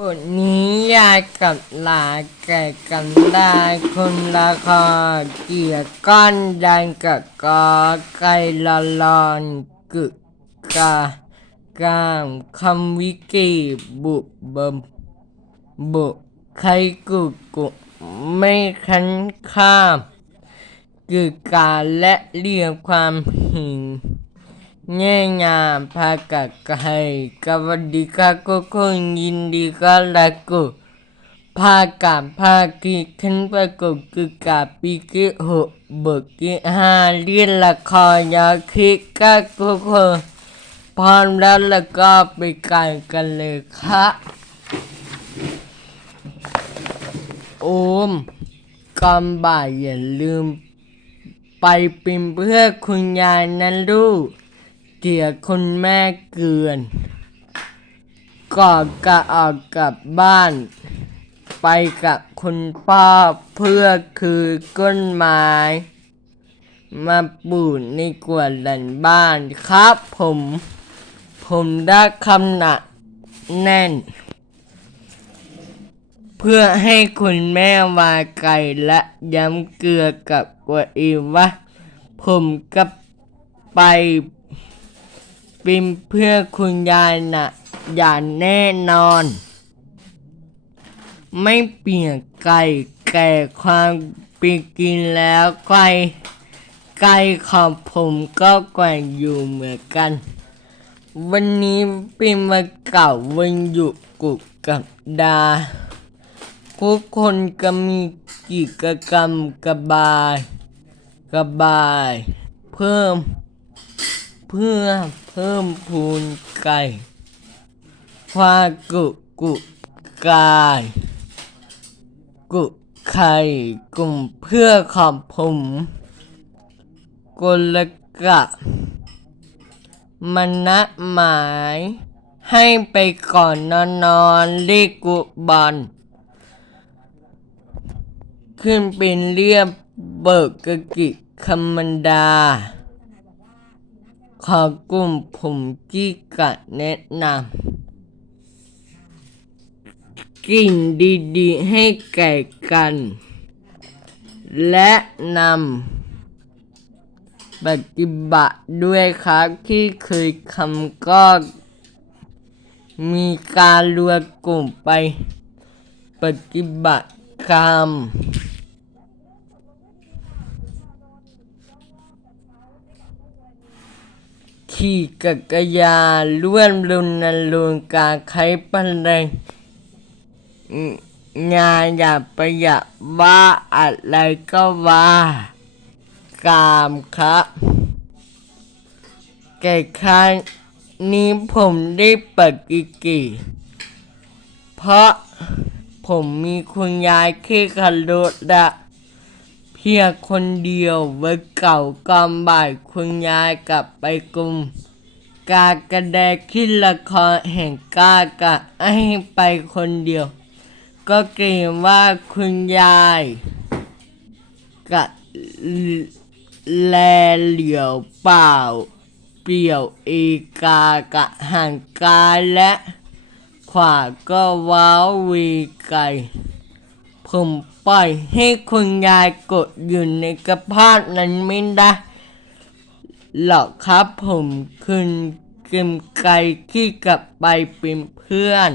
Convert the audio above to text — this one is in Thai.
บทนี้ยายกับหลานแก่กันได้คนละคอเกี่ยวก้อนดังกับกอไก่ละลอนกึกกากามคำวิกิบุบมบุใครกุกุไม่คันข้ามกึกกาและเรียกความหิง แง่งามพากักไก่กวัสดีค่ะก็คงยินดีก็รักกูพากับพากีขึ้นปกบคือกาปีกิหกเบิกกิห้าเรียนละครยาคิกก็ก็คนพร้อมแล้วแล้วก็ไปกันกันเลยค่ะโอมก่อนบ่ายอย่าลืมไปป็นเพื่อคุณยายนะลูก เกียคุณแม่เกือน ก่อนกะออกกลับบ้าน ไปกับคุณพ่อเพื่อคือก้นไม้ มาปลูกในกวดหลังบ้านครับผม ผมได้คำหนักแน่น เพื่อให้คุณแม่วาไก่และย้ำเกลือกับตัวองว่าผมกับไป ป็นเพื่อคุณยายนะอย่าแน่นอน ไม่เปลี่ยนไก่แก่ความป็นกินแล้วไก่ไก่ของผมก็แกว่งอยู่เหมือนกัน วันนี้เป็นวันเก่าวันหยุดกุกกับดาทุกคนก็มีกิจกรรมกระบาย กระบาย เพิ่ม เพื่อเพิ่มพูนไก่ควากุกุกาย กุไข่กลุ่มเพื่อขอบผมกลกะมันนัดหมาย ให้ไปก่อนนอนนอนเรียกุบอลขึ้นเป็นเรียบเบิกกกิคำมันดา ขอกลุ่มผมกี้กะแนะนำกินดีๆ ให้แก่กัน และนำปฏิบัติด้วยครับที่เคยคำก็มีการรวมกลุ่มไป ปฏิบัติกรรม ขี่จักรยานร่วมรุนลงค์การใช้พลังงานอย่าประหยัดว่าอะไรก็ว่ากามครับแก่ครั้งนี้ผมได้ปฏิกิริเพราะผมมีคุณยายแค่ขับรถละ เพียคนเดียวไว้เก่ากอมบ่ายคุณยายกลับไปกลุ่ม กากระแดกขึ้นละครแห่งกากะให้ไปคนเดียว ก็เกรงว่าคุณยายกะแลเหลียวเปล่า เปลี่ยวเอกากะห่างกายและ ขวาก็ว้าววีไกล ผมปล่อยให้คุณยายกดอยู่ในกระเพาะนั้นไม่ได้หรอกครับผมคุณเกมไกลที่กลับไปเป็นเพื่อน